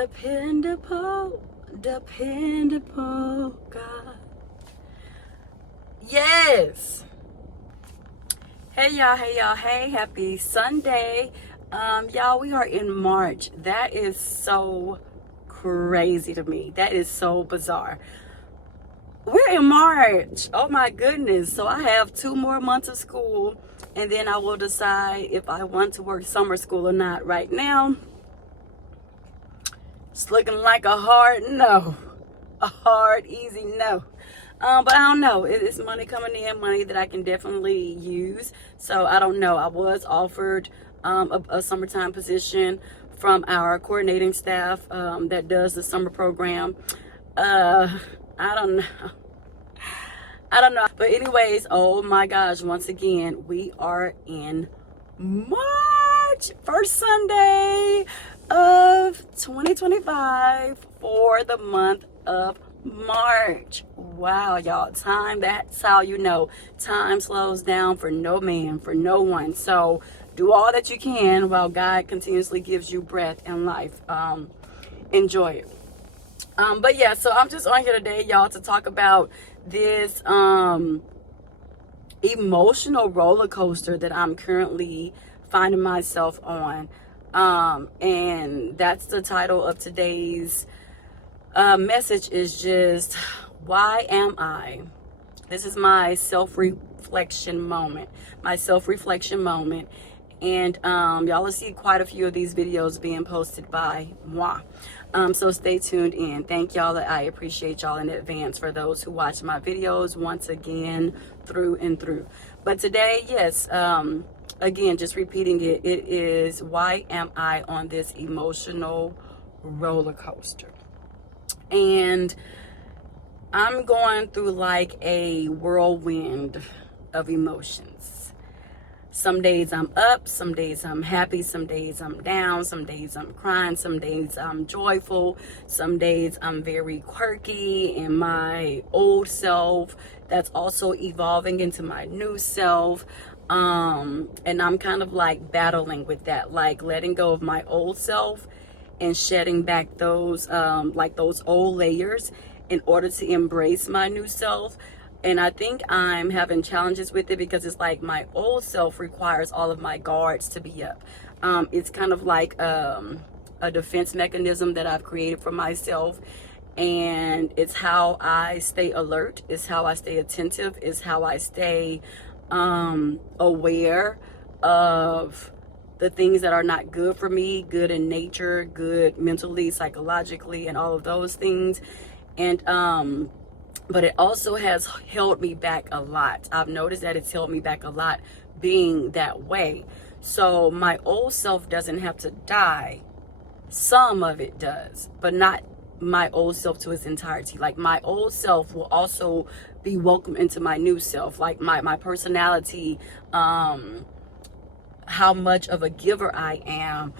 Dependable, dependable God. Yes. Hey y'all, hey, happy Sunday. Y'all, we are in March. That is so crazy to me. That is so bizarre. We're in March. Oh my goodness. So I have 2 more months of school, and then I will decide if I want to work summer school or not. Right now, it's looking like a hard no. A hard, easy no. But I don't know. It's money coming in, money that I can definitely use. So I don't know. I was offered a summertime position from our coordinating staff that does the summer program. I don't know. I don't know. But anyways, oh my gosh, once again, we are in March. First Sunday of 2025 for the month of March. Wow, y'all. Time, that's how you know time slows down for no man, for no one. So do all that you can while God continuously gives you breath and life. Enjoy it. But yeah, so I'm just on here today, y'all, to talk about this emotional roller coaster that I'm currently finding myself on. And that's the title of today's message, is just, why am I? This is my self-reflection moment. And y'all will see quite a few of these videos being posted by moi. So stay tuned in. Thank y'all. I appreciate y'all in advance for those who watch my videos once again, through and through. But today, yes, again, just repeating it, it is, why am I on this emotional roller coaster? And I'm going through like a whirlwind of emotions. Some days I'm up, some days I'm happy, some days I'm down, some days I'm crying, some days I'm joyful, some days I'm very quirky in my old self that's also evolving into my new self. And I'm kind of like battling with that, like letting go of my old self and shedding back those like those old layers in order to embrace my new self. And I think I'm having challenges with it because it's like my old self requires all of my guards to be up. It's kind of like a defense mechanism that I've created for myself. And it's how I stay alert. It's how I stay attentive. It's how I stay aware of the things that are not good for me, good in nature, good mentally, psychologically, and all of those things. And but it also has held me back a lot. I've noticed that it's held me back a lot being that way. So my old self doesn't have to die. Some of it does, but not my old self to its entirety. Like my old self will also be welcome into my new self. Like my personality, how much of a giver I am,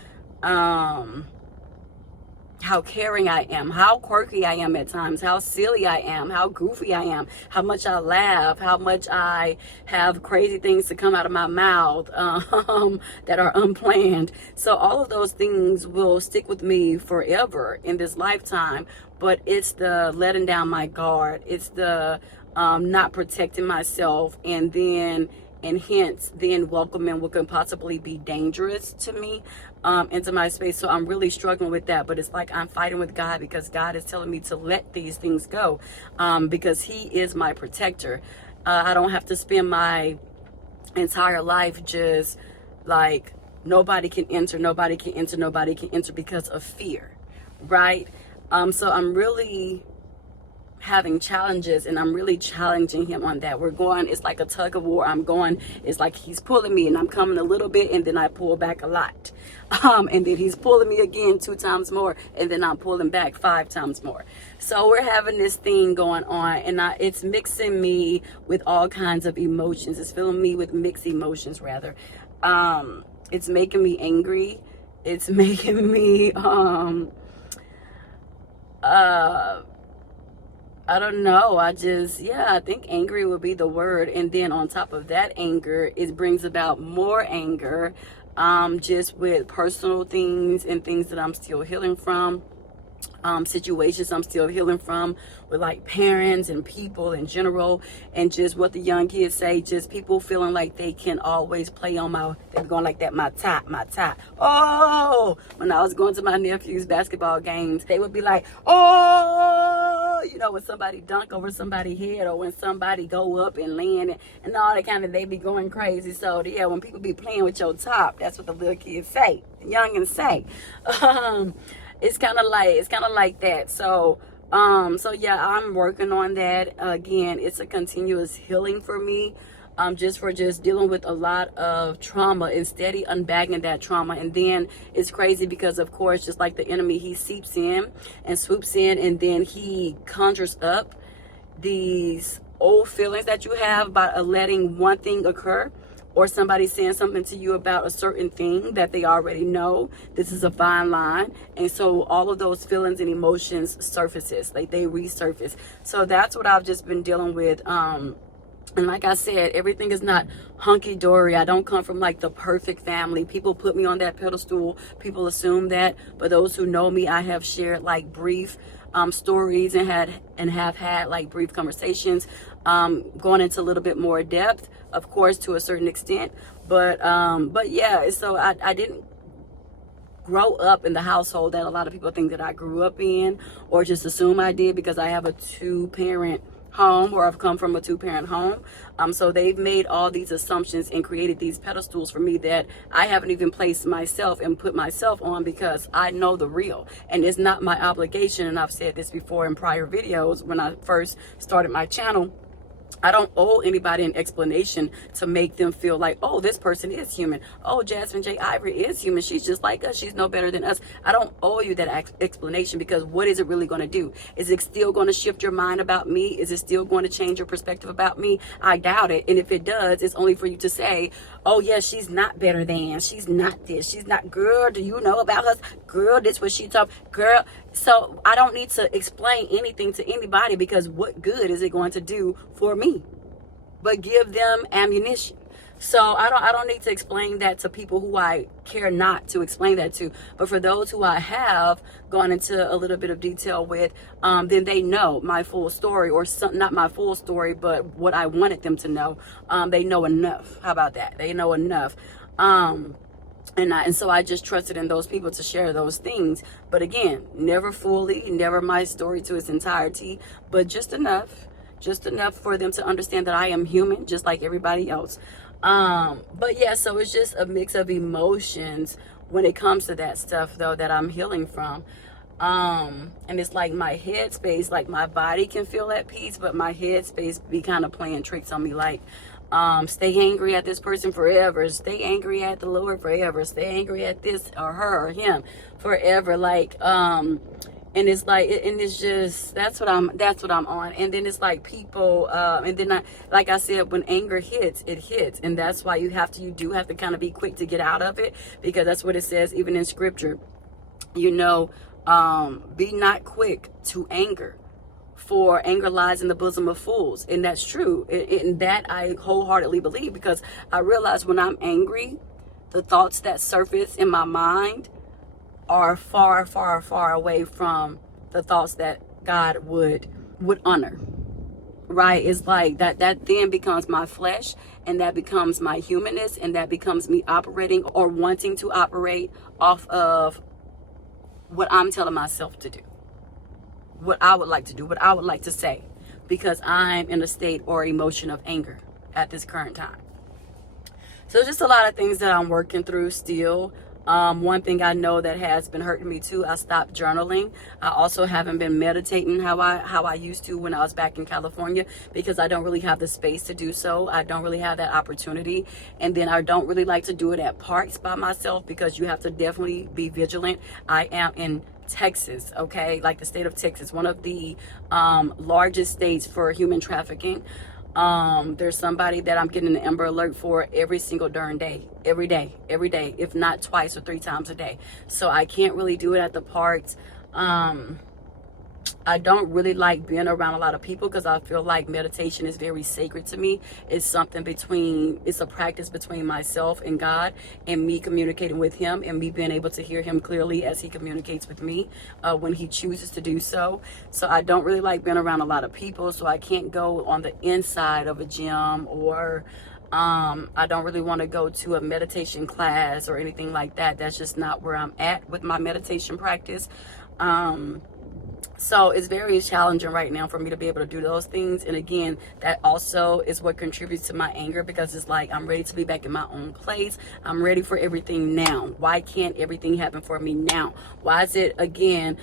how caring I am, how quirky I am at times, how silly I am, how goofy I am, how much I laugh, how much I have crazy things to come out of my mouth that are unplanned. So all of those things will stick with me forever in this lifetime. But it's the letting down my guard. It's the not protecting myself, and hence then welcoming what could possibly be dangerous to me into my space. So I'm really struggling with that, but it's like I'm fighting with God because God is telling me to let these things go because He is my protector. I don't have to spend my entire life just like nobody can enter because of fear, right? So I'm really having challenges, and I'm really challenging Him on that. We're going, it's like a tug of war. It's like He's pulling me and I'm coming a little bit, and then I pull back a lot. And then He's pulling me again 2 times more, and then I'm pulling back 5 times more. So we're having this thing going on, and it's mixing me with all kinds of emotions. It's filling me with mixed emotions, rather. It's making me angry. It's making me, I don't know. I think angry would be the word. And then on top of that anger, it brings about more anger, just with personal things and things that I'm still healing from. situations I'm still healing from with like parents and people in general, and just what the young kids say, just people feeling like they can always play on they're going like that, my top. Oh, when I was going to my nephew's basketball games, they would be like, oh, when somebody dunk over somebody's head, or when somebody go up and land, and all that kind of, they be going crazy. So yeah, when people be playing with your top, that's what the little kids say, the youngins say. It's kind of like that. So yeah, I'm working on that. Again, it's a continuous healing for me. Just dealing with a lot of trauma and steady unbagging that trauma. And then it's crazy because, of course, just like the enemy, he seeps in and swoops in, and then he conjures up these old feelings that you have by letting one thing occur, or somebody saying something to you about a certain thing that they already know. This is a fine line. And so all of those feelings and emotions surfaces, like they resurface. So that's what I've just been dealing with. And like I said, everything is not hunky-dory. I don't come from like the perfect family. People put me on that pedestal. People assume that. But those who know me, I have shared like brief stories and have had like brief conversations, going into a little bit more depth, of course, to a certain extent. But yeah, so I didn't grow up in the household that a lot of people think that I grew up in, or just assume I did, because I have a 2-parent home, or I've come from a 2-parent home. So they've made all these assumptions and created these pedestals for me that I haven't even placed myself and put myself on, because I know the real, and it's not my obligation. And I've said this before in prior videos when I first started my channel. I don't owe anybody an explanation to make them feel like, oh, this person is human. Oh, Jasmine J. Ivory is human. She's just like us. She's no better than us. I don't owe you that explanation, because what is it really going to do? Is it still going to shift your mind about me? Is it still going to change your perspective about me? I doubt it. And if it does, it's only for you to say, oh, yeah, she's not better than. She's not this. She's not. Girl, do you know about us? Girl, this what she talk. Girl. So I don't need to explain anything to anybody, because what good is it going to do for me? But give them ammunition. So I don't need to explain that to people who I care not to explain that to. But for those who I have gone into a little bit of detail with, then they know my full story, or not my full story, but what I wanted them to know. They know enough. How about that? They know enough. And so I just trusted in those people to share those things. But again, never fully, never my story to its entirety, but just enough for them to understand that I am human, just like everybody else. But yeah, so it's just a mix of emotions when it comes to that stuff, though, that I'm healing from. And it's like my headspace, like my body can feel at peace, but my headspace be kind of playing tricks on me, like, stay angry at this person forever, stay angry at the Lord forever, stay angry at this or her or him forever, like, and it's like, and it's just, that's what I'm on. And then it's like people, and then like I said, when anger hits, it hits, and that's why you do have to kind of be quick to get out of it, because that's what it says even in scripture, be not quick to anger, for anger lies in the bosom of fools. And that's true. And that I wholeheartedly believe, because I realize when I'm angry, the thoughts that surface in my mind are far, far, far away from the thoughts that God would honor. Right? It's like that then becomes my flesh, and that becomes my humanness, and that becomes me operating or wanting to operate off of what I'm telling myself to do, what I would like to do, what I would like to say, because I'm in a state or emotion of anger at this current time. So just a lot of things that I'm working through still. One thing I know that has been hurting me too, I stopped journaling. I also haven't been meditating how I used to when I was back in California, because I don't really have the space to do so. I don't really have that opportunity. And then I don't really like to do it at parks by myself, because you have to definitely be vigilant. I am in Texas, okay, like the state of Texas, one of the largest states for human trafficking. There's somebody that I'm getting an Amber Alert for every single darn day, every day, if not twice or 3 times a day. So I can't really do it at the parks. I don't really like being around a lot of people because I feel like meditation is very sacred to me. It's a practice between myself and God, and me communicating with Him, and me being able to hear Him clearly as He communicates with me when He chooses to do so. So I don't really like being around a lot of people, so I can't go on the inside of a gym, or I don't really want to go to a meditation class or anything like that. That's just not where I'm at with my meditation practice. So it's very challenging right now for me to be able to do those things. And again, that also is what contributes to my anger, because it's like I'm ready to be back in my own place. I'm ready for everything now. Why can't everything happen for me now? Why is it, again,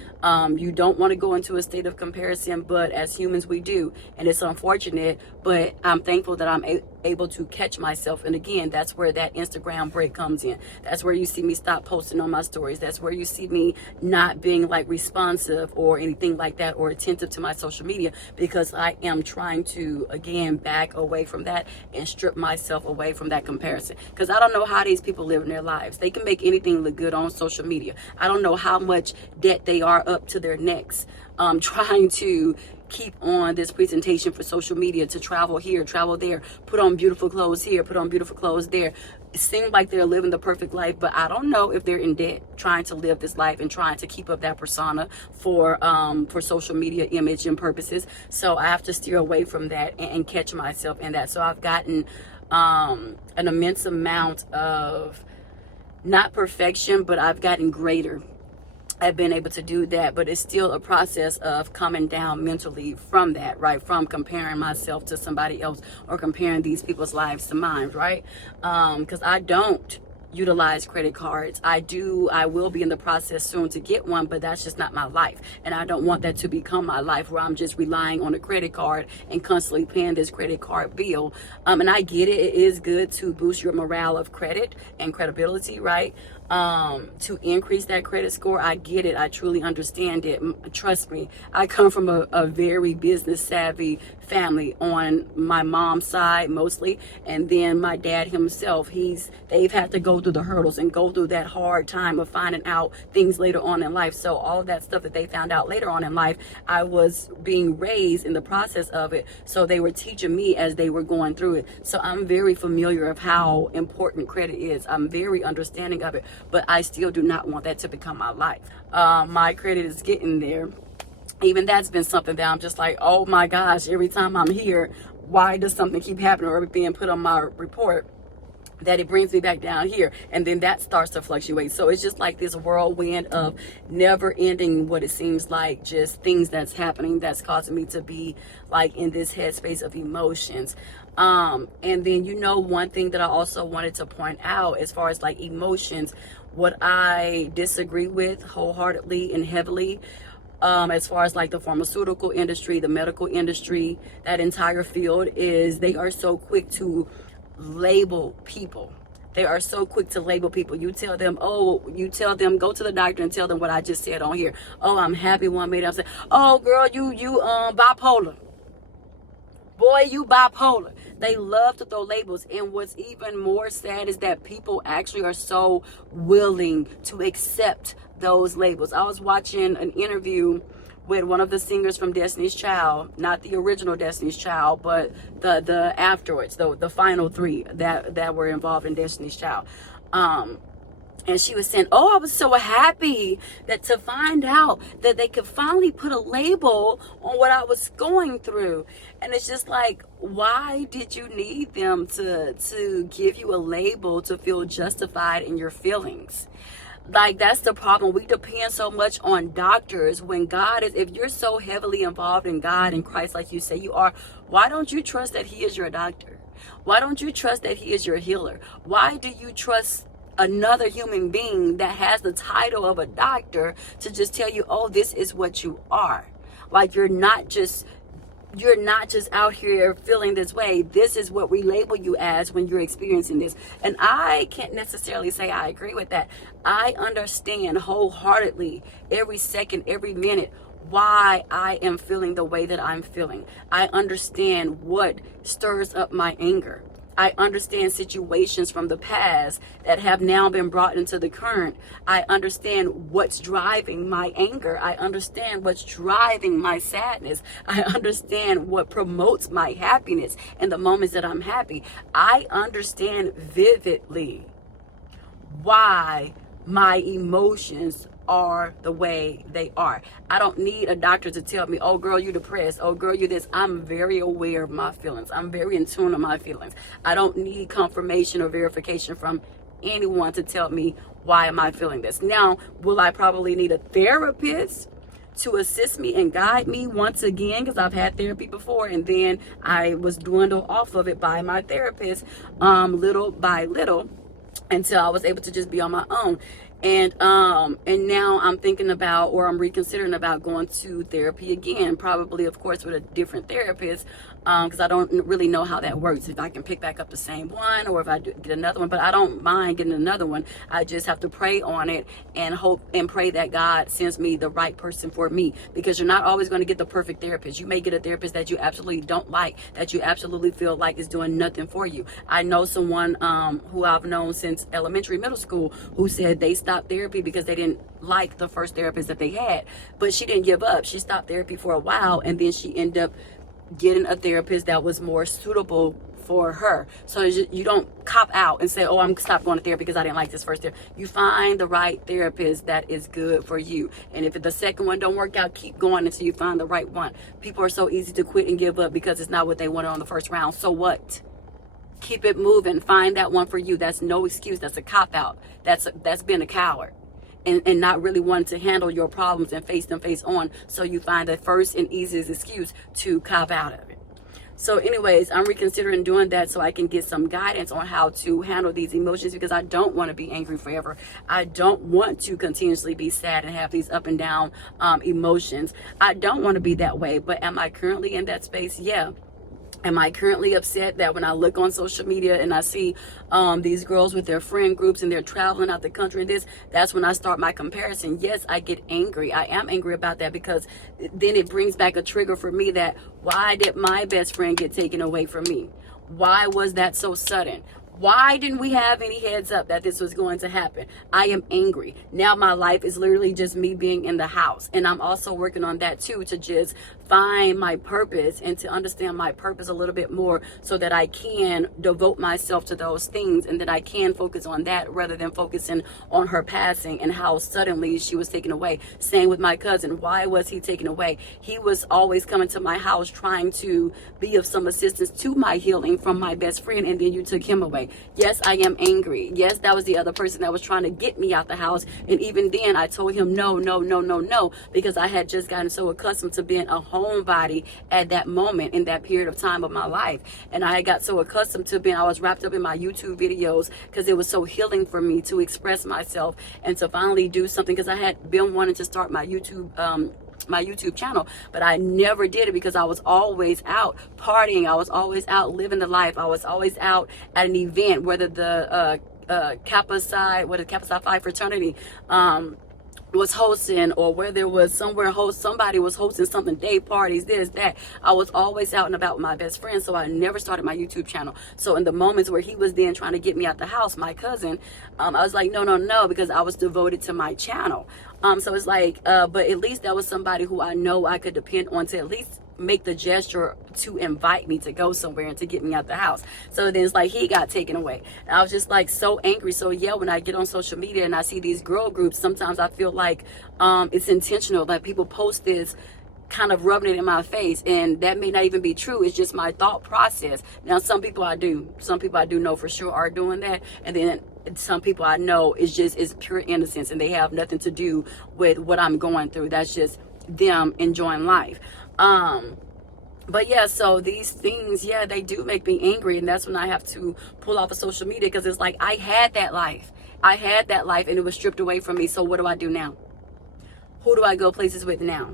you don't want to go into a state of comparison, but as humans we do. And it's unfortunate, but I'm thankful that I'm able to catch myself. And again, that's where that Instagram break comes in. That's where you see me stop posting on my stories. That's where you see me not being like responsive or anything like that, or attentive to my social media, because I am trying to, again, back away from that and strip myself away from that comparison. Because I don't know how these people live in their lives. They can make anything look good on social media. I don't know how much debt they are up to their necks trying to keep on this presentation for social media, to travel here, travel there, put on beautiful clothes here, put on beautiful clothes there. It seems like they're living the perfect life, but I don't know if they're in debt trying to live this life and trying to keep up that persona for social media image and purposes. So I have to steer away from that and catch myself in that. So I've gotten an immense amount of, not perfection, but I've gotten greater. I've been able to do that, but it's still a process of coming down mentally from that, right? From comparing myself to somebody else, or comparing these people's lives to mine, right? Because I don't utilize credit cards. I will be in the process soon to get one, but that's just not my life. And I don't want that to become my life, where I'm just relying on a credit card and constantly paying this credit card bill. And I get it. It is good to boost your morale of credit and credibility, right? To increase that credit score. I get it. I truly understand it. Trust me, I come from a very business savvy family on my mom's side mostly, and then my dad himself, they've had to go through the hurdles and go through that hard time of finding out things later on in life. So all of that stuff that they found out later on in life, I was being raised in the process of it, so they were teaching me as they were going through it. So I'm very familiar of how important credit is. I'm very understanding of it, but I still do not want that to become my life. My credit is getting there. Even that's been something that I'm just like, oh my gosh, every time I'm here, why does something keep happening or being put on my report that it brings me back down here, and then that starts to fluctuate. So it's just like this whirlwind of never ending, what it seems like, just things that's happening that's causing me to be like in this headspace of emotions. And then, one thing that I also wanted to point out as far as like emotions, what I disagree with wholeheartedly and heavily, as far as like the pharmaceutical industry, the medical industry, that entire field, is they are so quick to label people. They are so quick to label people. You tell them, go to the doctor and tell them what I just said on here. Oh, I'm happy one minute. I'm saying, oh girl, you bipolar. Boy, you bipolar. They love to throw labels. And what's even more sad is that people actually are so willing to accept those labels. I was watching an interview with one of the singers from Destiny's Child, not the original Destiny's Child, but the afterwards, the final three that were involved in Destiny's Child. And she was saying, oh, I was so happy that to find out that they could finally put a label on what I was going through. And it's just like, why did you need them to give you a label to feel justified in your feelings? Like, that's the problem. We depend so much on doctors when if you're so heavily involved in God and Christ, like you say you are, why don't you trust that He is your doctor? Why don't you trust that He is your healer? Why do you trust another human being that has the title of a doctor to just tell you, oh, this is what you are? Like, you're not just out here feeling this way. This is what we label you as when you're experiencing this. And I can't necessarily say I agree with that. I understand wholeheartedly every second, every minute, why I am feeling the way that I'm feeling. I understand what stirs up my anger. I understand situations from the past that have now been brought into the current. I understand what's driving my anger. I understand what's driving my sadness. I understand what promotes my happiness in the moments that I'm happy. I understand vividly why my emotions are the way they are. I don't need a doctor to tell me, oh girl, you're depressed. Oh girl, you're this. I'm very aware of my feelings. I'm very in tune with my feelings. I don't need confirmation or verification from anyone to tell me why am I feeling this. Now, will I probably need a therapist to assist me and guide me once again, because I've had therapy before and then I was dwindled off of it by my therapist little by little until I was able to just be on my own. And now I'm thinking about, or I'm reconsidering about going to therapy again, probably of course with a different therapist, because I don't really know how that works, if I can pick back up the same one or if I get another one. But I don't mind getting another one. I just have to pray on it and hope and pray that God sends me the right person for me, because you're not always going to get the perfect therapist. You may get a therapist that you absolutely don't like, that you absolutely feel like is doing nothing for you. I know someone who I've known since elementary, middle school, who said they stopped therapy because they didn't like the first therapist that they had, but she didn't give up. She stopped therapy for a while and then she ended up getting a therapist that was more suitable for her. So you don't cop out and say, oh, I'm stop going to therapy because I didn't like this first therapist. You find the right therapist that is good for you, and if the second one don't work out, keep going until you find the right one. People are so easy to quit and give up because it's not what they wanted on the first round. So what? Keep it moving. Find that one for you. That's no excuse. That's a cop out. That's being a coward and not really wanting to handle your problems and face them face on. So you find the first and easiest excuse to cop out of it. So anyways, I'm reconsidering doing that so I can get some guidance on how to handle these emotions, because I don't want to be angry forever. I don't want to continuously be sad and have these up and down emotions. I don't want to be that way. But am I currently in that space? Yeah. Am I currently upset that when I look on social media and I see these girls with their friend groups and they're traveling out the country and that's when I start my comparison? Yes, I get angry. I am angry about that, because then it brings back a trigger for me that, why did my best friend get taken away from me? Why was that so sudden? Why didn't we have any heads up that this was going to happen? I am angry. Now my life is literally just me being in the house. And I'm also working on that too, to just find my purpose and to understand my purpose a little bit more, so that I can devote myself to those things and that I can focus on that rather than focusing on her passing and how suddenly she was taken away. Same with my cousin. Why was he taken away? He was always coming to my house trying to be of some assistance to my healing from my best friend, and then you took him away. Yes, I am angry. Yes, that was the other person that was trying to get me out the house. And even then I told him no, because I had just gotten so accustomed to being a homebody at that moment in that period of time of my life. And I got so accustomed to being, I was wrapped up in my YouTube videos because it was so healing for me to express myself and to finally do something, because I had been wanting to start my YouTube channel, but I never did it because I was always out partying. I was always out living the life. I was always out at an event, whether the Kappa Psi Phi fraternity was hosting, or where there was somebody was hosting something, day parties, this, that. I was always out and about with my best friend, so I never started my YouTube channel. So in the moments where he was then trying to get me out the house, my cousin, I was like, no, because I was devoted to my channel. So it's like, but at least that was somebody who I know I could depend on to at least make the gesture to invite me to go somewhere and to get me out the house. So then it's like he got taken away. And I was just like so angry. So yeah, when I get on social media and I see these girl groups, sometimes I feel like it's intentional, that people post this kind of rubbing it in my face, and that may not even be true. It's just my thought process. Now some people I do know for sure are doing that, and then some people I know is pure innocence, and they have nothing to do with what I'm going through. That's just them enjoying life. But yeah, so these things, yeah, they do make me angry, and that's when I have to pull off of social media, because it's like I had that life and it was stripped away from me. So what do I do now? Who do I go places with now?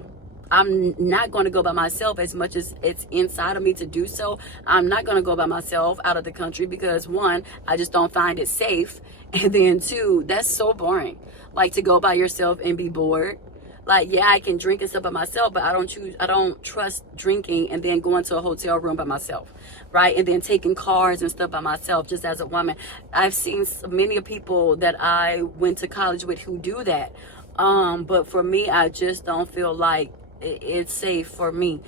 I'm not going to go by myself as much as it's inside of me to do so. I'm not going to go by myself out of the country because, one, I just don't find it safe. And then two, that's so boring. Like, to go by yourself and be bored. Like, yeah, I can drink and stuff by myself, but I don't trust drinking and then going to a hotel room by myself, right? And then taking cars and stuff by myself, just as a woman. I've seen many of people that I went to college with who do that. But for me, I just don't feel like it's safe for me.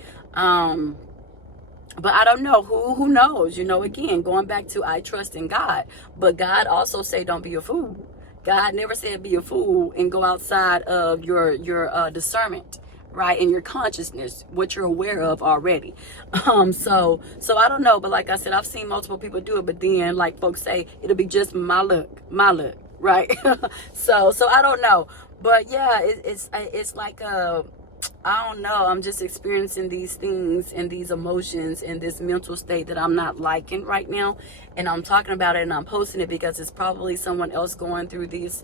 But I don't know, who knows, again, going back to I trust in God, but God also say don't be a fool. God never said be a fool and go outside of your discernment, right, and your consciousness, what you're aware of already. So I don't know, but like I said, I've seen multiple people do it, but then like folks say it'll be just my luck, right? So I don't know, but yeah, it's like I don't know. I'm just experiencing these things and these emotions and this mental state that I'm not liking right now. And I'm talking about it and I'm posting it because it's probably someone else going through this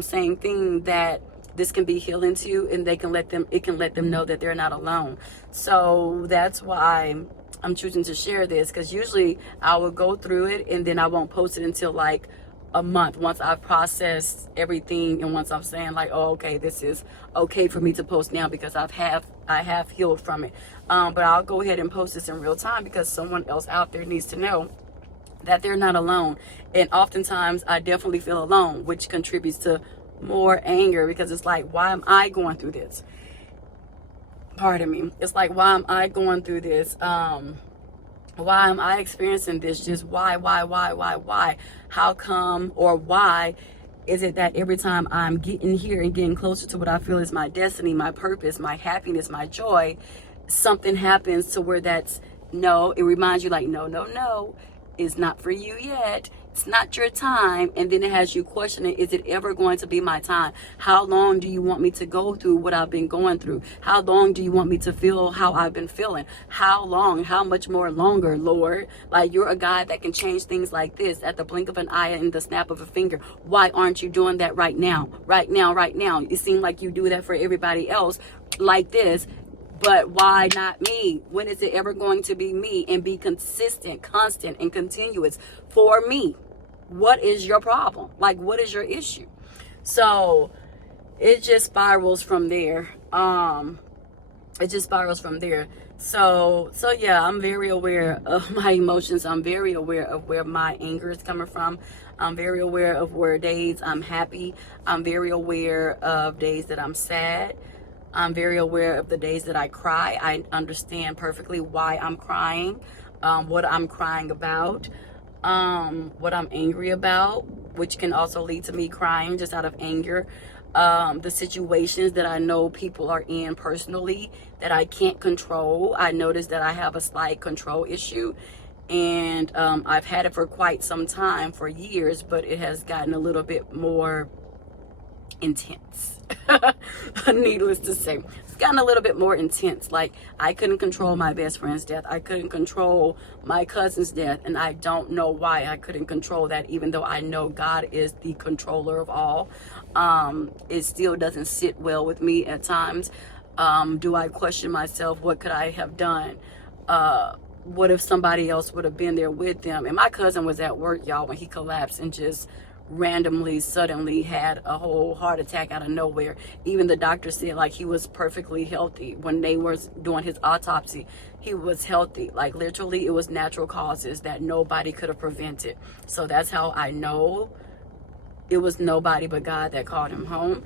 same thing, that this can be healing to, and it can let them know that they're not alone. So that's why I'm choosing to share this, because usually I will go through it and then I won't post it until like a month, once I've processed everything and once I'm saying like, oh, okay, this is okay for me to post now because I have healed from it. But I'll go ahead and post this in real time because someone else out there needs to know that they're not alone. And oftentimes I definitely feel alone, which contributes to more anger, because it's like, why am I going through this? Pardon me. It's like, why am I going through this? Why am I experiencing this? Just why? How come, or why is it that every time I'm getting here and getting closer to what I feel is my destiny, my purpose, my happiness, my joy, something happens to where it reminds you like, no, it's not for you yet. It's not your time. And then it has you questioning, is it ever going to be my time? How long do you want me to go through what I've been going through? How long do you want me to feel how I've been feeling? How long? How much more longer, Lord? Like, you're a God that can change things like this at the blink of an eye and the snap of a finger. Why aren't you doing that right now? Right now. It seems like you do that for everybody else like this. But why not me? When is it ever going to be me and be consistent, constant, and continuous for me? What is your problem? Like, what is your issue? So it just spirals from there. So yeah, I'm very aware of my emotions. I'm very aware of where my anger is coming from. I'm very aware of where days I'm happy. I'm very aware of days that I'm sad. I'm very aware of the days that I cry. I understand perfectly why I'm crying, what I'm crying about, what I'm angry about, which can also lead to me crying just out of anger. The situations that I know people are in personally that I can't control. I notice that I have a slight control issue, and I've had it for quite some time, for years, but it has gotten a little bit more intense. Needless to say, it's gotten a little bit more intense. Like, I couldn't control my best friend's death. I couldn't control my cousin's death, and I don't know why I couldn't control that, even though I know God is the controller of all. It still doesn't sit well with me at times. Do I question myself? What could I have done? What if somebody else would have been there with them? And my cousin was at work, y'all, when he collapsed and just randomly, suddenly had a whole heart attack out of nowhere. Even the doctor said like he was perfectly healthy when they were doing his autopsy. He was healthy. Like, literally, it was natural causes that nobody could have prevented. So that's how I know it was nobody but God that called him home.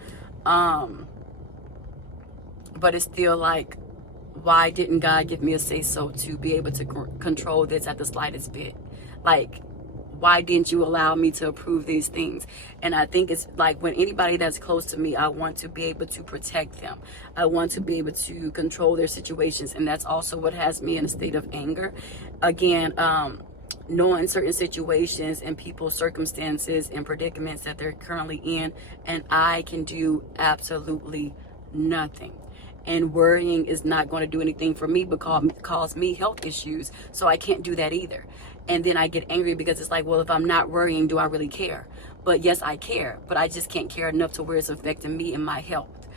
But it's still like, why didn't God give me a say so to be able to control this at the slightest bit? Like, why didn't you allow me to approve these things? And I think it's like, when anybody that's close to me, I want to be able to protect them. I want to be able to control their situations. And that's also what has me in a state of anger. Again, knowing certain situations and people's circumstances and predicaments that they're currently in, and I can do absolutely nothing. And worrying is not going to do anything for me, but cause me health issues. So I can't do that either. And then I get angry because it's like, well, if I'm not worrying, do I really care? But yes, I care, but I just can't care enough to where it's affecting me and my health.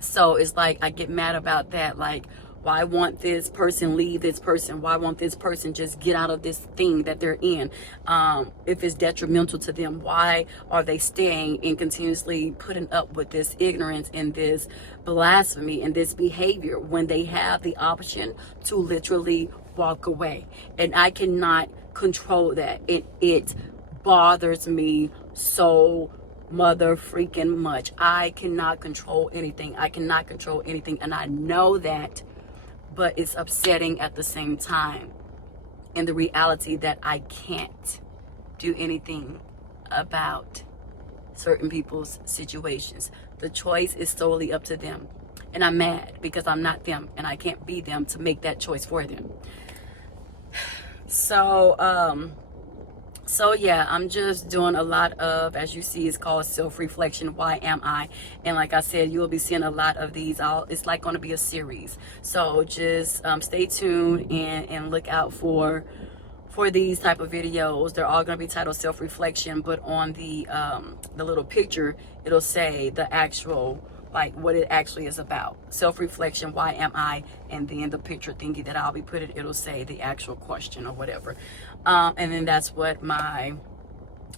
So it's like, I get mad about that. Like, Why won't this person leave this person? Why won't this person just get out of this thing that they're in? If it's detrimental to them, why are they staying and continuously putting up with this ignorance and this blasphemy and this behavior when they have the option to literally walk away? And I cannot control that. It bothers me so mother freaking much. I cannot control anything. I cannot control anything, and I know that, but it's upsetting at the same time, in the reality that I can't do anything about certain people's situations. The choice is solely up to them, and I'm mad because I'm not them and I can't be them to make that choice for them. So yeah, I'm just doing a lot of, as you see, it's called self-reflection. Why am I? And like I said, you'll be seeing a lot of these. It's like going to be a series. So just stay tuned and look out for these type of videos. They're all going to be titled self-reflection, but on the little picture, it'll say the actual, like what it actually is about. Self-reflection, why am I? And then the picture thingy that I'll be putting, it'll say the actual question or whatever. And then that's what my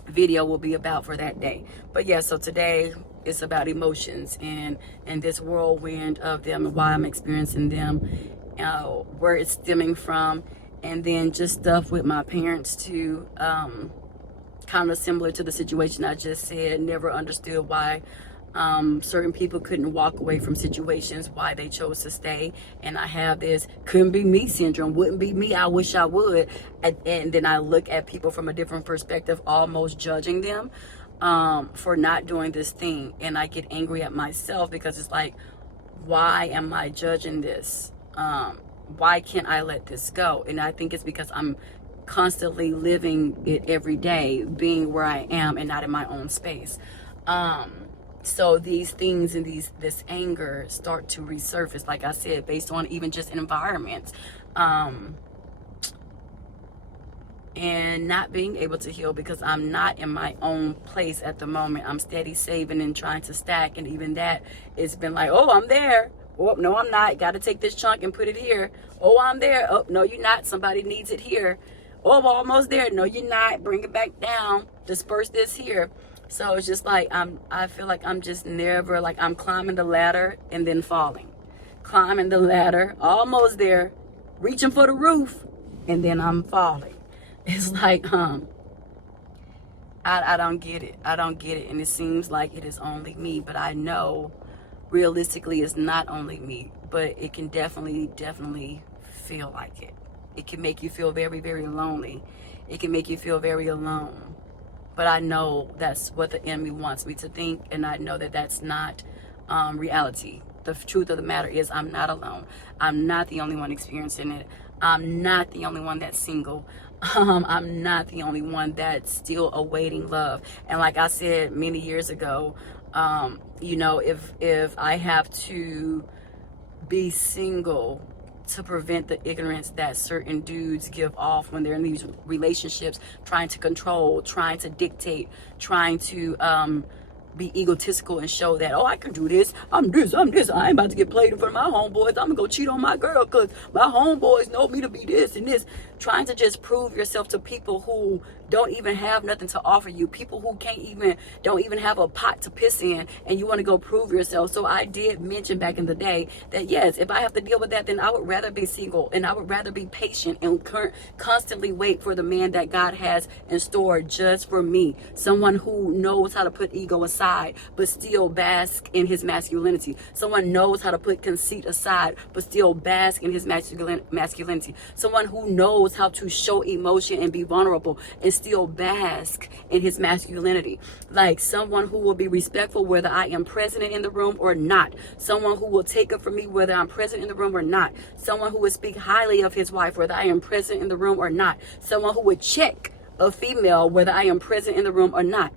video will be about for that day. But yeah, so today it's about emotions and this whirlwind of them and why I'm experiencing them, where it's stemming from, and then just stuff with my parents too. Kind of similar to the situation I just said. Never understood why certain people couldn't walk away from situations, why they chose to stay. And I have this couldn't be me syndrome. Wouldn't be me, I wish I would. And then I look at people from a different perspective, almost judging them for not doing this thing. And I get angry at myself because it's like, why am I judging this? Why can't I let this go? And I think it's because I'm constantly living it every day, being where I am and not in my own space. So these things and this anger start to resurface, like I said, based on even just environments, and not being able to heal because I'm not in my own place at the moment. I'm steady saving and trying to stack, and even that, it's been like, oh, I'm there. Oh, no, I'm not. Got to take this chunk and put it here. Oh, I'm there. Oh, no, you're not. Somebody needs it here. Oh, I'm almost there. No, you're not. Bring it back down. Disperse this here. So it's just like I feel like I'm just never, like I'm climbing the ladder and then falling. Climbing the ladder, almost there, reaching for the roof, and then I'm falling. It's like, I don't get it. I don't get it. And it seems like it is only me, but I know realistically it's not only me, but it can definitely feel like it. It can make you feel very, very lonely. It can make you feel very alone. But I know that's what the enemy wants me to think, and I know that that's not reality. The truth of the matter is I'm not alone. I'm not the only one experiencing it. I'm not the only one that's single. I'm not the only one that's still awaiting love. And like I said many years ago, you know, if I have to be single to prevent the ignorance that certain dudes give off when they're in these relationships, trying to control, trying to dictate, trying to be egotistical and show that, oh, I can do this, I'm this, I ain't about to get played in front of my homeboys, I'm gonna go cheat on my girl because my homeboys know me to be this and this. Trying to just prove yourself to people who don't even have nothing to offer you, people who don't even have a pot to piss in, and you want to go prove yourself. So I did mention back in the day that yes, if I have to deal with that, then I would rather be single, and I would rather be patient and constantly wait for the man that God has in store just for me. Someone who knows how to put ego aside but still bask in his masculinity. Someone knows how to put conceit aside but still bask in his masculinity. Someone who knows how to show emotion and be vulnerable and still bask in his masculinity. Like someone who will be respectful whether I am present in the room or not. Someone who will take up for me whether I'm present in the room or not. Someone who would speak highly of his wife whether I am present in the room or not. Someone who would check a female whether I am present in the room or not.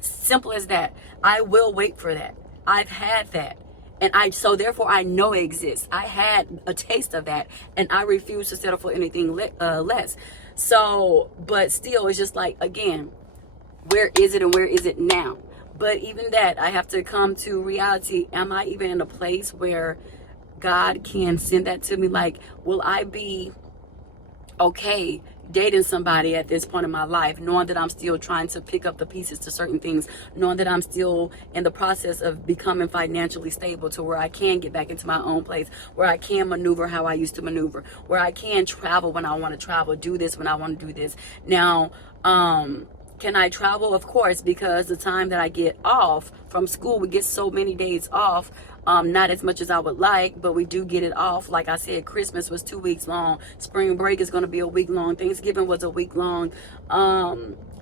Simple as that. I will wait for that. I've had that. And so therefore I know it exists. I had a taste of that, and I refuse to settle for anything less. So, but still, it's just like, again, where is it and where is it now? But even that, I have to come to reality. Am I even in a place where God can send that to me. Like, will I be okay dating somebody at this point in my life, knowing that I'm still trying to pick up the pieces to certain things, knowing that I'm still in the process of becoming financially stable to where I can get back into my own place, where I can maneuver how I used to maneuver, where I can travel when I want to travel, do this when I want to do this. Now, can I travel? Of course, because the time that I get off from school, we get so many days off. Not as much as I would like, but we do get it off. Like I said, Christmas was 2 weeks long. Spring break is going to be a week long. Thanksgiving was a week long.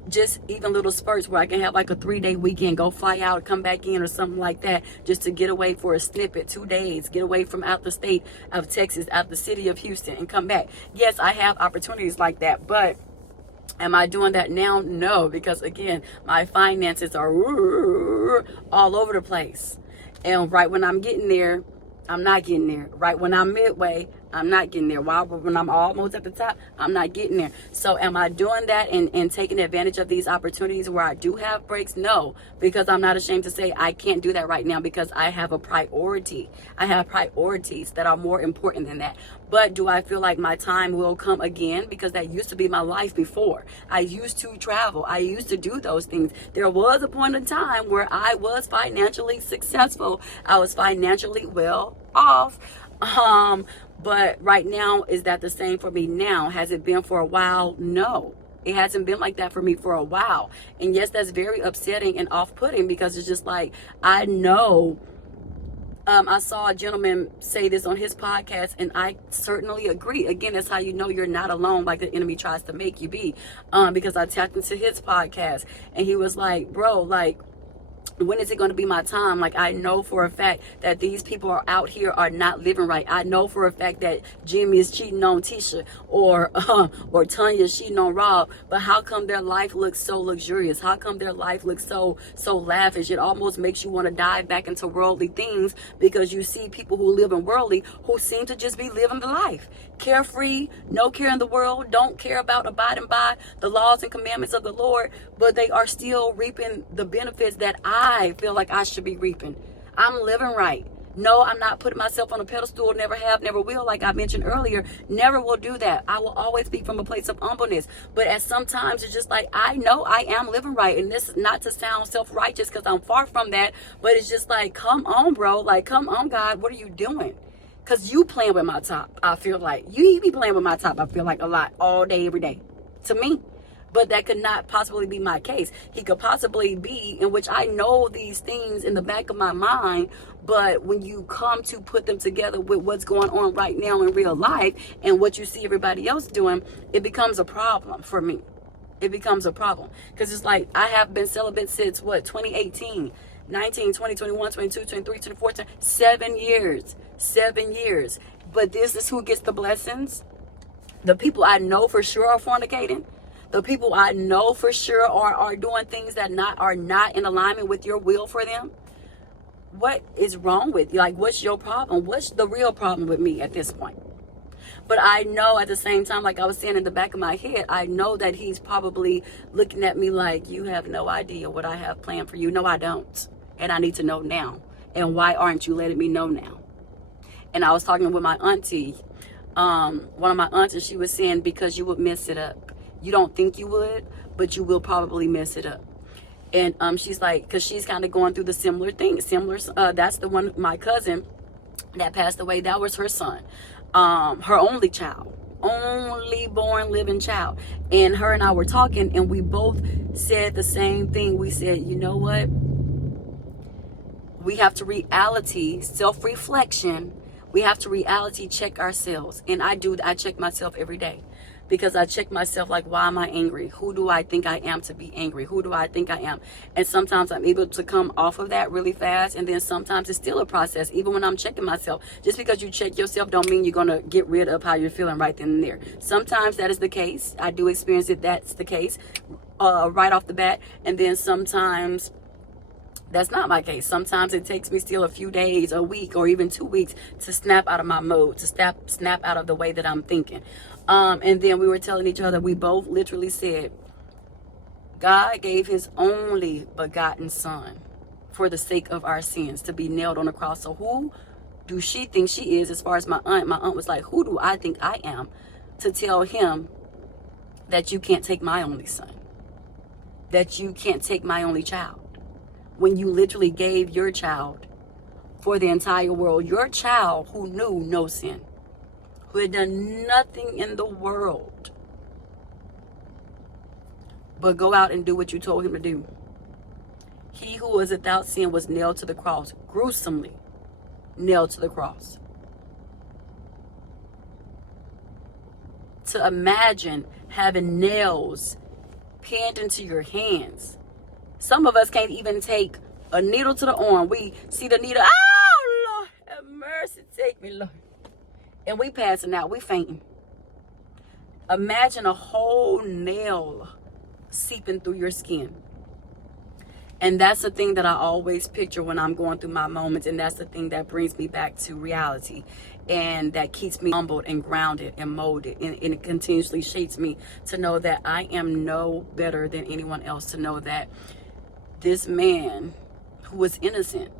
Just even little spurts where I can have like a 3-day weekend, go fly out, come back in or something like that, just to get away for a snippet, 2 days, get away from out the state of Texas, out the city of Houston, and come back. Yes, I have opportunities like that, but am I doing that now? No, because again, my finances are all over the place. And right when I'm getting there, I'm not getting there. Right when I'm midway, I'm not getting there. While when I'm almost at the top, I'm not getting there. So am I doing that and taking advantage of these opportunities where I do have breaks? No, because I'm not ashamed to say I can't do that right now because I have a priority. I have priorities that are more important than that. But do I feel like my time will come again? Because that used to be my life before. I used to travel. I used to do those things. There was a point in time where I was financially successful. I was financially well off. But right now, is that the same for me now? Has it been for a while? No. It hasn't been like that for me for a while. And yes, that's very upsetting and off-putting because it's just like, I know. I saw a gentleman say this on his podcast, and I certainly agree. Again, that's how you know you're not alone, like the enemy tries to make you be. Because I tapped into his podcast, and he was like, bro, like, when is it going to be my time? Like, I know for a fact that these people are out here are not living right. I know for a fact that Jimmy is cheating on Tisha or Tanya is cheating on Rob. But how come their life looks so luxurious? How come their life looks so lavish? It almost makes you want to dive back into worldly things because you see people who live in worldly who seem to just be living the life. Carefree, no care in the world, don't care about abiding by the laws and commandments of the Lord, but they are still reaping the benefits that I feel like I should be reaping. I'm living right. No, I'm not putting myself on a pedestal, never have, never will, like I mentioned earlier. Never will do that. I will always speak from a place of humbleness. But at sometimes it's just like, I know I am living right. And this is not to sound self-righteous because I'm far from that. But it's just like, come on, bro. Like, come on, God. What are you doing? Because you playing with my top, I feel like. You be playing with my top, I feel like, a lot, all day, every day, to me. But that could not possibly be my case. He could possibly be, in which I know these things in the back of my mind, but when you come to put them together with what's going on right now in real life and what you see everybody else doing, it becomes a problem for me. It becomes a problem. Because it's like, I have been celibate since, 2018, 19, 20, 21, 22, 23, 24, 7 years. 7 years. But this is who gets the blessings. The people I know for sure are fornicating. The people I know for sure are doing things that are not in alignment with your will for them. What is wrong with you? Like, what's your problem? What's the real problem with me at this point? But I know at the same time, like I was saying in the back of my head, I know that he's probably looking at me like, you have no idea what I have planned for you. No, I don't. And I need to know now. And why aren't you letting me know now? And I was talking with my auntie. One of my aunties, she was saying, because you would mess it up. You don't think you would, but you will probably mess it up. And she's like, because she's kind of going through the similar thing. That's the one, my cousin that passed away. That was her son, her only child, only born living child. And her and I were talking, and we both said the same thing. We said, you know what? We have to reality, self-reflection. We have to reality check ourselves. And I check myself every day. Because I check myself like, why am I angry? Who do I think I am to be angry? Who do I think I am? And sometimes I'm able to come off of that really fast. And then sometimes it's still a process, even when I'm checking myself. Just because you check yourself don't mean you're going to get rid of how you're feeling right then and there. Sometimes that is the case. I do experience it. That's the case right off the bat. And then sometimes that's not my case. Sometimes it takes me still a few days, a week, or even 2 weeks to snap out of my mode, to snap out of the way that I'm thinking. And then we were telling each other, we both literally said, God gave his only begotten son for the sake of our sins to be nailed on the cross. So who do she think she is? As far as my aunt was like, who do I think I am to tell him that you can't take my only son, that you can't take my only child, when you literally gave your child for the entire world, your child who knew no sin, who had done nothing in the world but go out and do what you told him to do. He who was without sin was nailed to the cross, gruesomely nailed to the cross. To imagine having nails pinned into your hands. Some of us can't even take a needle to the arm. We see the needle, oh Lord, have mercy, take me, Lord. And we passing out, we fainting. Imagine a whole nail seeping through your skin. And that's the thing that I always picture when I'm going through my moments. And that's the thing that brings me back to reality. And that keeps me humbled and grounded and molded. And it continuously shapes me to know that I am no better than anyone else. To know that this man who was innocent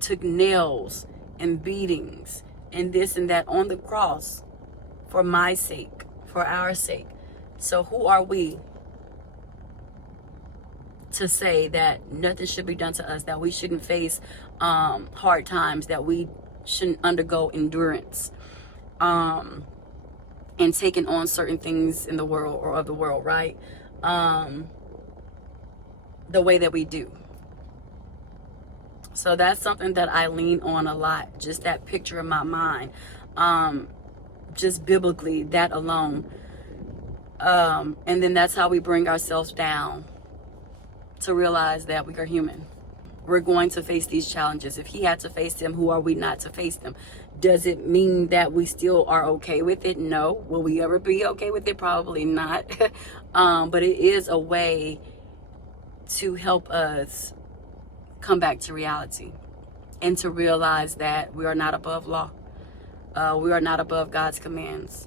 took nails and beatings and this and that on the cross for my sake, for our sake. So who are we to say that nothing should be done to us, that we shouldn't face hard times, that we shouldn't undergo endurance and taking on certain things in the world or of the world, right? The way that we do. So that's something that I lean on a lot, just that picture in my mind, just biblically, that alone. And then that's how we bring ourselves down, to realize that we are human. We're going to face these challenges. If he had to face them, who are we not to face them? Does it mean that we still are okay with it? No. Will we ever be okay with it? Probably not. But it is a way to help us come back to reality and to realize that we are not above law. We are not above God's commands.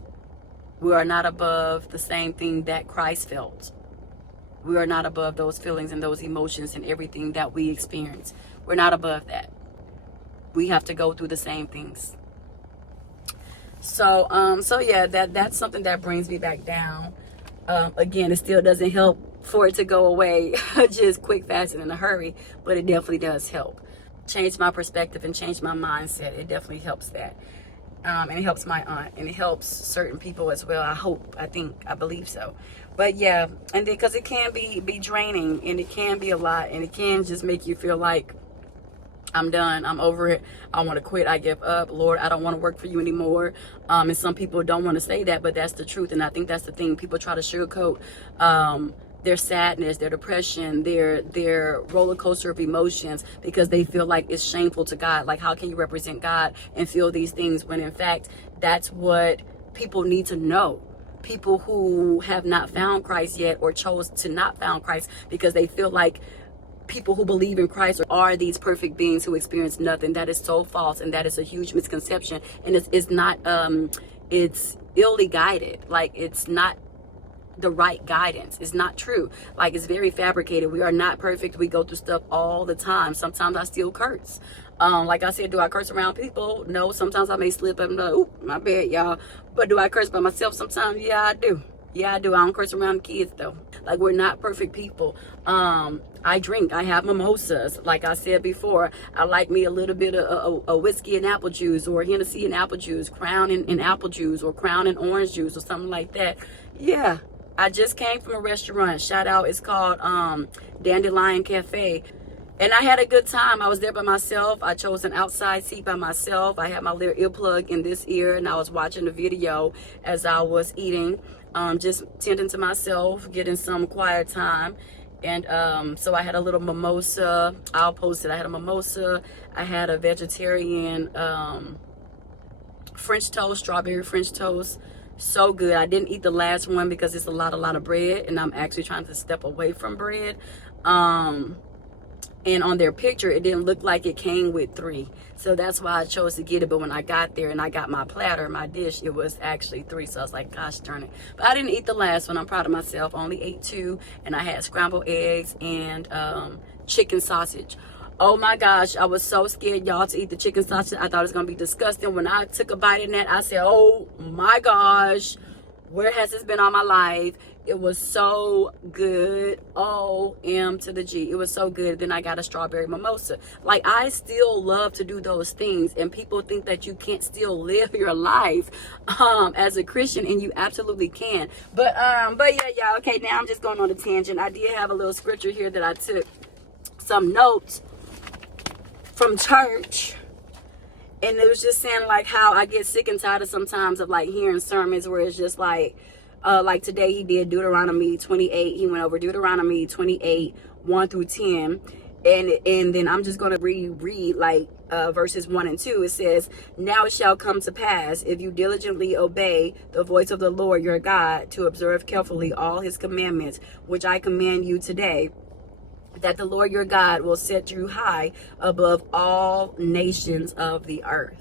We are not above the same thing that Christ felt. We are not above those feelings and those emotions and everything that we experience. We're not above that. We have to go through the same things. So yeah, that's something that brings me back down. Again, it still doesn't help for it to go away just quick, fast, and in a hurry, but it definitely does help. Change my perspective and change my mindset. It definitely helps that. And it helps my aunt, and it helps certain people as well. I believe so. But yeah, and then because it can be draining, and it can be a lot, and it can just make you feel like, I'm done, I'm over it, I want to quit, I give up, Lord, I don't want to work for you anymore. And some people don't want to say that, but that's the truth. And I think that's the thing. People try to sugarcoat their sadness, their depression, their roller coaster of emotions, because they feel like it's shameful to God. Like, how can you represent God and feel these things, when in fact that's what people need to know? People who have not found Christ yet, or chose to not found Christ because they feel like people who believe in Christ are these perfect beings who experience nothing. That is so false, and that is a huge misconception. And it's not it's illy guided. Like, it's not the right guidance. It's not true. Like, it's very fabricated. We are not perfect. We go through stuff all the time. Sometimes I still curse. Like I said, do I curse around people? No. Sometimes I may slip up and be like, "Ooh, my bad, y'all." But do I curse by myself sometimes? Yeah, I do. Yeah, I do. I don't curse around the kids though. Like, we're not perfect people. I drink. I have mimosas. Like I said before, I like me a little bit of a whiskey and apple juice, or Hennessy and apple juice, Crown and apple juice, or Crown and orange juice, or something like that. Yeah. I just came from a restaurant. Shout out. It's called Dandelion Cafe. And I had a good time. I was there by myself. I chose an outside seat by myself. I had my little earplug in this ear, and I was watching the video as I was eating, just tending to myself, getting some quiet time. And so I had a little mimosa. I'll post it. I had a mimosa. I had a vegetarian French toast, strawberry French toast. So good. I didn't eat the last one because it's a lot of bread, and I'm actually trying to step away from bread. And on their picture, it didn't look like it came with 3. So that's why I chose to get it. But when I got there and I got my platter, my dish, it was actually 3. So I was like, gosh darn it. But I didn't eat the last one. I'm proud of myself. I only ate 2. And I had scrambled eggs and chicken sausage. Oh my gosh, I was so scared, y'all, to eat the chicken sausage. I thought it was going to be disgusting. When I took a bite in that, I said, oh my gosh, where has this been all my life? It was so good. O-M to the G. It was so good. Then I got a strawberry mimosa. Like, I still love to do those things. And people think that you can't still live your life as a Christian, and you absolutely can. But yeah, y'all. Okay, now I'm just going on a tangent. I did have a little scripture here that I took some notes from church, and it was just saying like how I get sick and tired of sometimes of like hearing sermons where it's just like today he did Deuteronomy 28. He went over Deuteronomy 28 1 through 10, and then I'm just going to reread like verses 1 and 2. It says, now it shall come to pass, if you diligently obey the voice of the Lord your God, to observe carefully all his commandments which I command you today, that the Lord your God will set you high above all nations of the earth.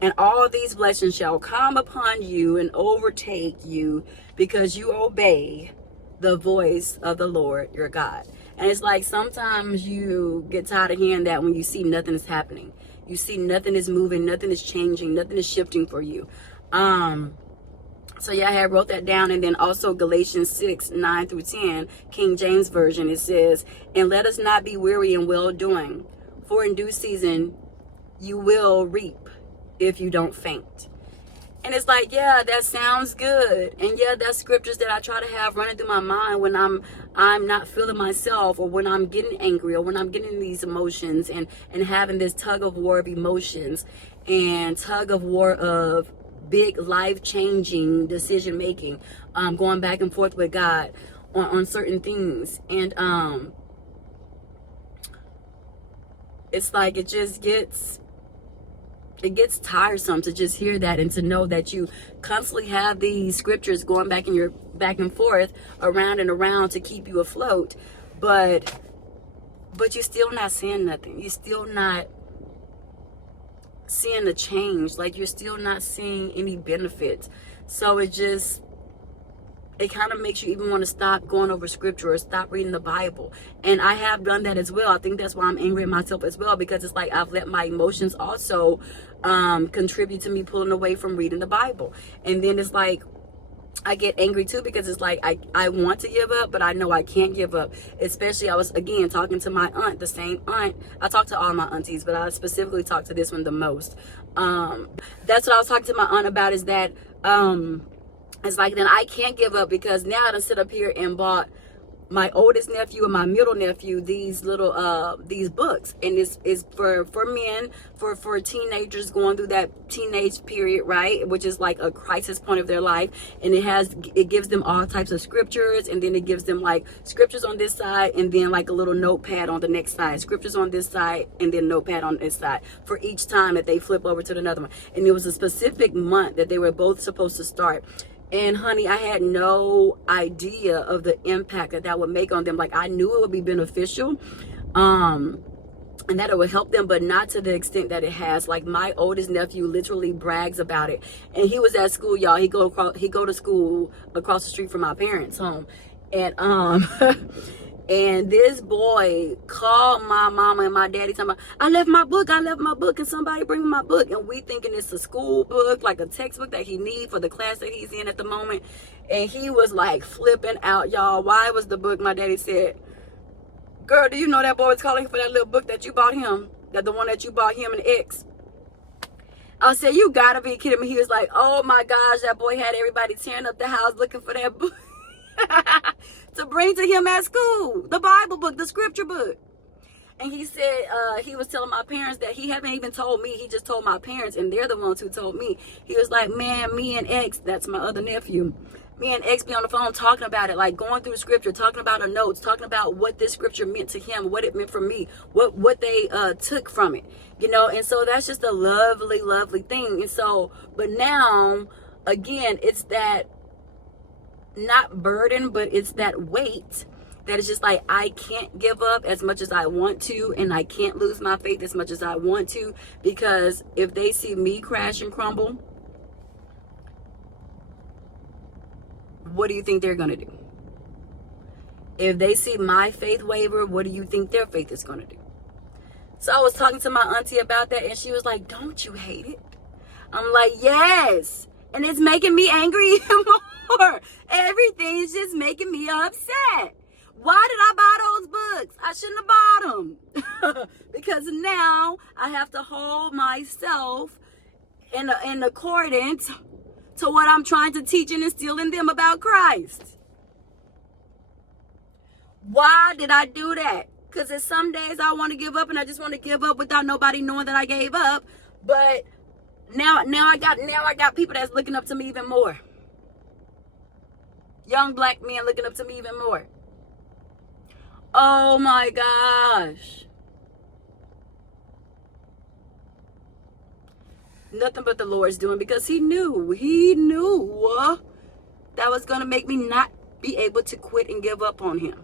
And all these blessings shall come upon you and overtake you, because you obey the voice of the Lord your God. And it's like sometimes you get tired of hearing that when you see nothing is happening. You see nothing is moving, nothing is changing, nothing is shifting for you. So yeah, I had wrote that down. And then also Galatians 6 9 through 10, King James Version, it says, and let us not be weary in well doing, for in due season you will reap if you don't faint. And it's like, yeah, that sounds good. And yeah, that's scriptures that I try to have running through my mind when I'm not feeling myself, or when I'm getting angry, or when I'm getting these emotions and having this tug of war of emotions and tug of war of big life-changing decision making, going back and forth with God on certain things. And it's like it gets tiresome to just hear that, and to know that you constantly have these scriptures going back and forth around and around to keep you afloat, but you're still not seeing nothing. You're still not seeing the change. Like, you're still not seeing any benefits. So it kind of makes you even want to stop going over scripture or stop reading the Bible. And I have done that as well. I think that's why I'm angry at myself as well, because it's like I've let my emotions also contribute to me pulling away from reading the Bible. And then it's like I get angry too, because it's like I want to give up, but I know I can't give up. Especially, I was again talking to my aunt, the same aunt. I talk to all my aunties, but I specifically talk to this one the most. That's what I was talking to my aunt about, is that it's like, then I can't give up, because now I done sit up here and bought my oldest nephew and my middle nephew these little these books, and it's for men, for teenagers going through that teenage period, right, which is like a crisis point of their life. And it gives them all types of scriptures, and then it gives them like scriptures on this side, and then like a little notepad on the next side, scriptures on this side, and then notepad on this side for each time that they flip over to another one. And it was a specific month that they were both supposed to start. And honey, I had no idea of the impact that would make on them. Like, I knew it would be beneficial, and that it would help them, but not to the extent that it has. Like, my oldest nephew literally brags about it. And he was at school, y'all. He go to school across the street from my parents' home. And and this boy called my mama and my daddy talking about, I left my book, can somebody bring me my book? And we thinking it's a school book, like a textbook that he need for the class that he's in at the moment. And he was like flipping out, y'all. Why was the book? My daddy said, girl, do you know that boy was calling for that little book that you bought him? That the one that you bought him and X? I said, you gotta be kidding me. He was like, oh my gosh, that boy had everybody tearing up the house looking for that book to bring to him at school, the Bible book, the scripture book. And he said he was telling my parents that he haven't even told me. He just told my parents, and they're the ones who told me. He was like, man, me and X, that's my other nephew, me and X be on the phone talking about it, like going through scripture, talking about the notes, talking about what this scripture meant to him, what it meant for me, what they took from it, you know. And so that's just a lovely, lovely thing. And so, but now, again, it's that not burden, but it's that weight that is just like, I can't give up as much as I want to, and I can't lose my faith as much as I want to, because if they see me crash and crumble, what do you think they're going to do? If they see my faith waver, what do you think their faith is going to do? So I was talking to my auntie about that, and she was like, don't you hate it? I'm like, yes. And it's making me angry even more. Everything is just making me upset. Why did I buy those books? I shouldn't have bought them. Because now I have to hold myself in accordance to what I'm trying to teach and instill in them about Christ. Why did I do that? Because there's some days I want to give up, and I just want to give up without nobody knowing that I gave up. But now I got people that's looking up to me even more. Young black men looking up to me even more. Oh my gosh. Nothing but the Lord's doing, because he knew that was going to make me not be able to quit and give up on him.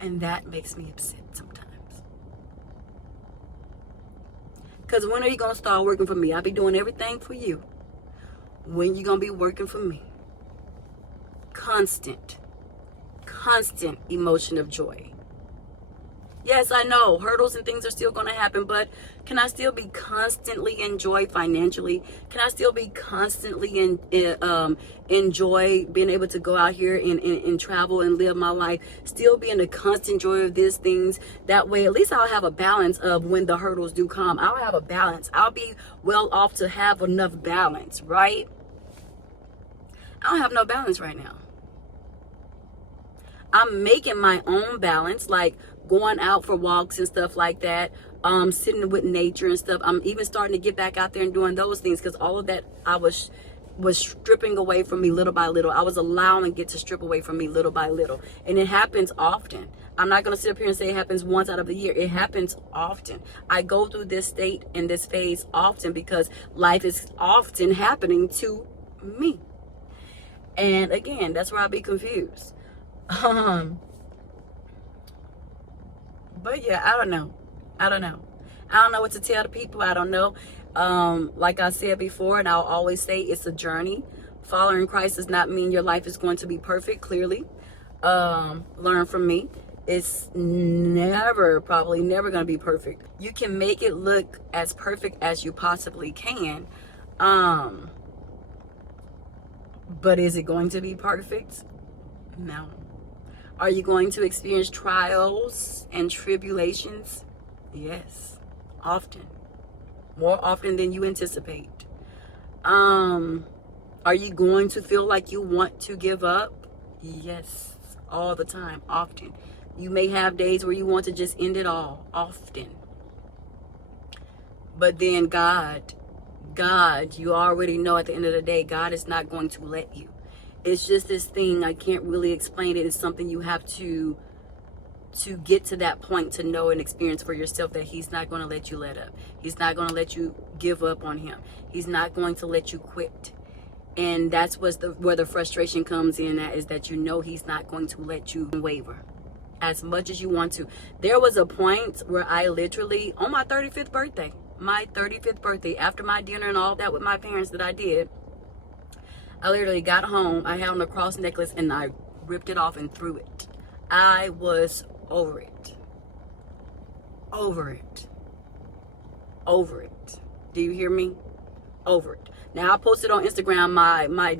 And that makes me upset sometimes. Because when are you going to start working for me? I'll be doing everything for you. When you going to be working for me? Constant emotion of joy. Yes, I know hurdles and things are still going to happen, but can I still be constantly enjoy financially? Can I still be constantly enjoy being able to go out here and travel and live my life? Still be in the constant joy of these things. That way, at least I'll have a balance of when the hurdles do come. I'll have a balance. I'll be well off to have enough balance, right? I don't have no balance right now. I'm making my own balance, like going out for walks and stuff like that, sitting with nature and stuff. I'm even starting to get back out there and doing those things, because all of that I was stripping away from me little by little. I was allowing it to strip away from me little by little. And it happens often. I'm not going to sit up here and say it happens once out of the year. It happens often. I go through this state and this phase often because life is often happening to me. And again, that's where I'll be confused. But yeah, I don't know what to tell the people. I don't know. Like I said before, and I'll always say, it's a journey. Following Christ does not mean your life is going to be perfect. Clearly, learn from me. It's probably never going to be perfect. You can make it look as perfect as you possibly can. But is it going to be perfect? No. Are you going to experience trials and tribulations? Yes, often. More often than you anticipate. Are you going to feel like you want to give up? Yes, all the time, often. You may have days where you want to just end it all, often. But then God, you already know at the end of the day, God is not going to let you. It's just this thing, I can't really explain it. It's something you have to get to that point to know and experience for yourself, that he's not going to let you let up. He's not going to let you give up on him. He's not going to let you quit. And that's where the frustration comes in, is that you know he's not going to let you waver as much as you want to. There was a point where I literally, on my 35th birthday, after my dinner and all that with my parents that I did, I literally got home. I had on a cross necklace and I ripped it off and threw it. I was over it. Over it. Over it. Do you hear me? Over it. Now, I posted on Instagram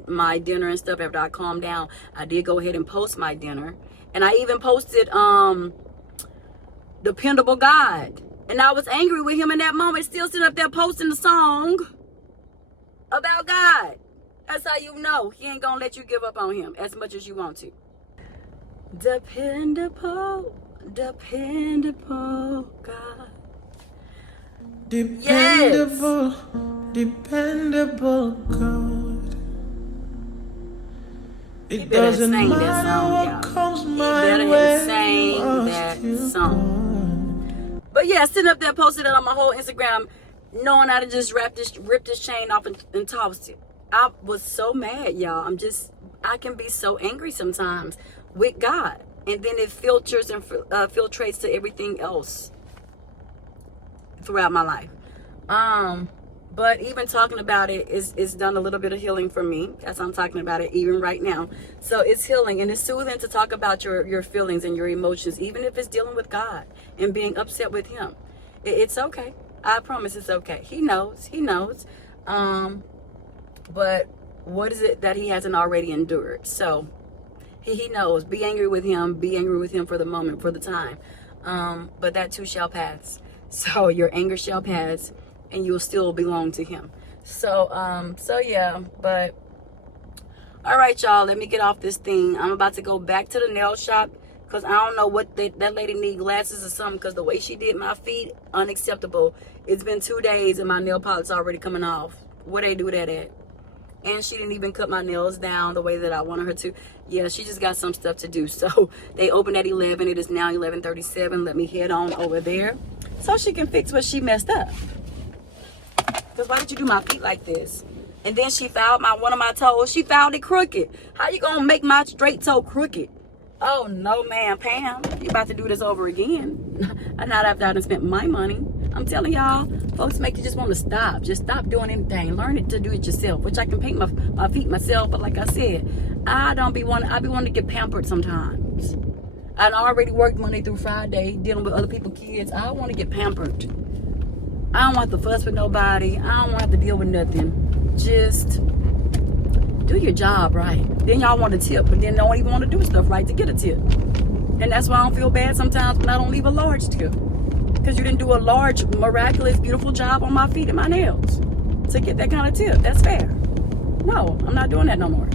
my dinner and stuff after I calmed down. I did go ahead and post my dinner. And I even posted Dependable God. And I was angry with him in that moment, still sitting up there posting the song about God. That's how you know he ain't gonna let you give up on him as much as you want to. Dependable God. Dependable, dependable God. It doesn't matter what comes my way. Sang that song. But yeah, sitting up there posted it on my whole Instagram, knowing I just ripped this chain off and tossed it. I was so mad, y'all. I can be so angry sometimes with God. And then it filters and filtrates to everything else throughout my life. But even talking about it is done a little bit of healing for me, as I'm talking about it even right now. So it's healing, and it's soothing to talk about your feelings and your emotions, even if it's dealing with God and being upset with him. It's okay. I promise it's okay. He knows. But what is it that he hasn't already endured? So he knows. Be angry with him. Be angry with him for the moment, for the time. But that too shall pass. So your anger shall pass, and you'll still belong to him. So yeah, but all right, y'all, let me get off this thing. I'm about to go back to the nail shop, because I don't know what that lady need glasses or something, because the way she did my feet, unacceptable. It's been 2 days and my nail polish already coming off. Where they do that at? And she didn't even cut my nails down the way that I wanted her to. Yeah, she just got some stuff to do. So they opened at 11. It is now 11:37. Let me head on over there so she can fix what she messed up. Because why did you do my feet like this? And then she fouled one of my toes. She fouled it crooked. How you gonna make my straight toe crooked? Oh no, man, Pam, you about to do this over again? And not after I done spent my money. I'm telling y'all, folks make you just want to stop. Just stop doing anything. Learn it to do it yourself, which I can paint my feet myself. But like I said, I be wanting to get pampered sometimes. I already worked Monday through Friday dealing with other people's kids. I want to get pampered. I don't want to fuss with nobody. I don't want to have to deal with nothing. Just do your job right. Then y'all want a tip, but then don't even want to do stuff right to get a tip. And that's why I don't feel bad sometimes when I don't leave a large tip. Because you didn't do a large, miraculous, beautiful job on my feet and my nails to get that kind of tip. That's fair. No, I'm not doing that no more.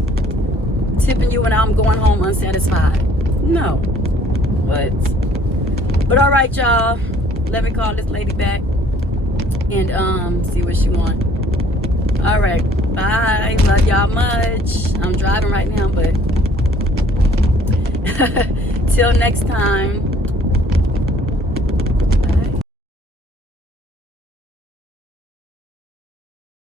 Tipping you when I'm going home unsatisfied. No. But all right, y'all. Let me call this lady back and see what she wants. All right. Bye. Love y'all much. I'm driving right now, but till next time.